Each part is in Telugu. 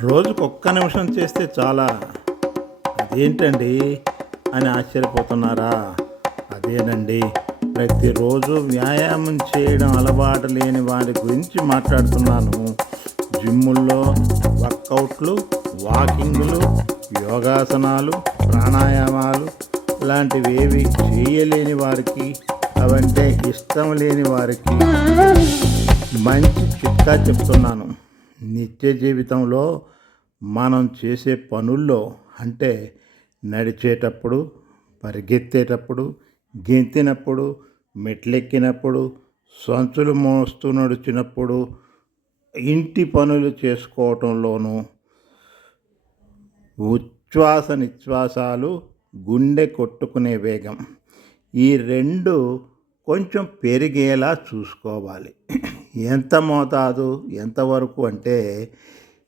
రోజుకు ఒక్క నిమిషం చేస్తే చాలా, అదేంటండి అని ఆశ్చర్యపోతున్నారా? అదేనండి, ప్రతిరోజు వ్యాయామం చేయడం అలవాటు లేని వారి గురించి మాట్లాడుతున్నాను. జిమ్ముల్లో వర్కౌట్లు, వాకింగ్లు, యోగాసనాలు, ప్రాణాయామాలు లాంటివేవి చేయలేని వారికి, అవంటే ఇష్టం లేని వారికి మంచి చిట్కా చెప్తున్నాను. నిత్య జీవితంలో మనం చేసే పనుల్లో, అంటే నడిచేటప్పుడు, పరిగెత్తేటప్పుడు, గెంతినప్పుడు, మెట్లెక్కినప్పుడు, సంచులు మోస్తూ నడిచినప్పుడు, ఇంటి పనులు చేసుకోవటంలోనూ ఉచ్ఛ్వాస నిశ్వాసాలు, గుండె కొట్టుకునే వేగం, ఈ రెండు కొంచెం పెరిగేలా చూసుకోవాలి. ఎంత మోతాదు, ఎంతవరకు అంటే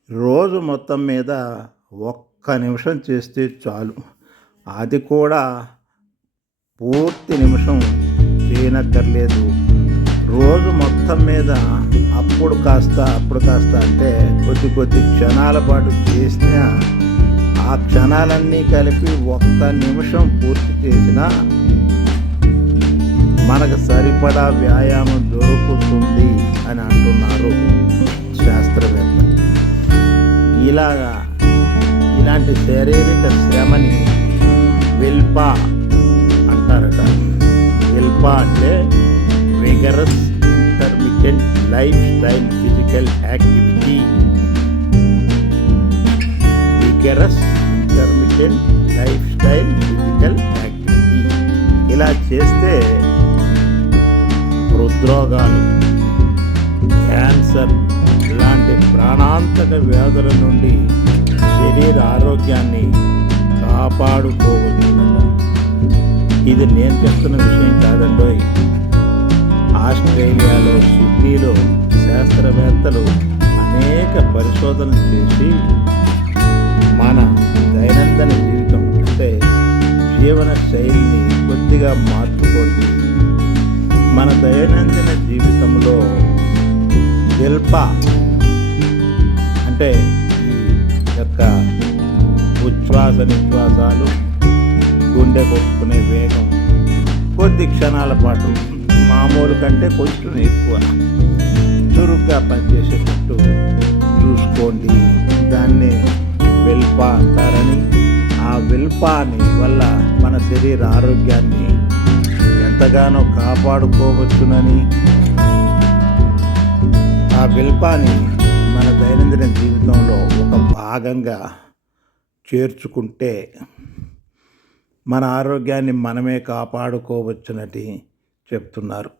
రోజు మొత్తం మీద ఒక్క నిమిషం చేస్తే చాలు. అది కూడా పూర్తి నిమిషం చేయనక్కర్లేదు. రోజు మొత్తం మీద అప్పుడు కాస్త అంటే కొద్ది క్షణాల పాటు చేసిన ఆ క్షణాలన్నీ కలిపి ఒక్క నిమిషం పూర్తి చేసినా మనకు సరిపడా వ్యాయామం దొరుకుతుంది అని అంటున్నారు శాస్త్రవేత్తలు. ఇలాంటి శారీరక శ్రమని విల్పా అంటారట. విల్పా అంటే vigorous intermittent life style physical activity. Vigorous intermittent life style physical activity. ఇలా చేస్తే హృద్రోగాలు, క్యాన్సర్ లాంటి ప్రాణాంతక వ్యాధుల నుండి శరీర ఆరోగ్యాన్ని కాపాడుకోవచ్చు. ఇది నేను చెప్తున్న విషయం కాదండోయ్. ఆస్ట్రేలియాలో సిడ్నీలో శాస్త్రవేత్తలు అనేక పరిశోధనలు చేసి మన దైనందిన జీవితం, అంటే జీవన శైలిని కొద్దిగా మార్చుకోండి. మన దైనందిన జీవితంలో విల్పా అంటే ఈ యొక్క ఉచ్ఛ్వాస నిశ్వాసాలు, గుండె కొట్టుకునే వేగం కొద్ది క్షణాల పాటు మామూలు కంటే కొంచెం ఎక్కువ చురుగ్గా పనిచేసేటట్టు చూసుకోండి. దాన్ని విల్పా అంటారని, ఆ విల్పాని వల్ల మన శరీర ఆరోగ్యాన్ని ఎంతగానో కాపాడుకోవచ్చునని, ఆ విల్పాని మన దైనందిన జీవితంలో ఒక భాగంగా చేర్చుకుంటే మన ఆరోగ్యాన్ని మనమే కాపాడుకోవచ్చునని చెప్తున్నారు.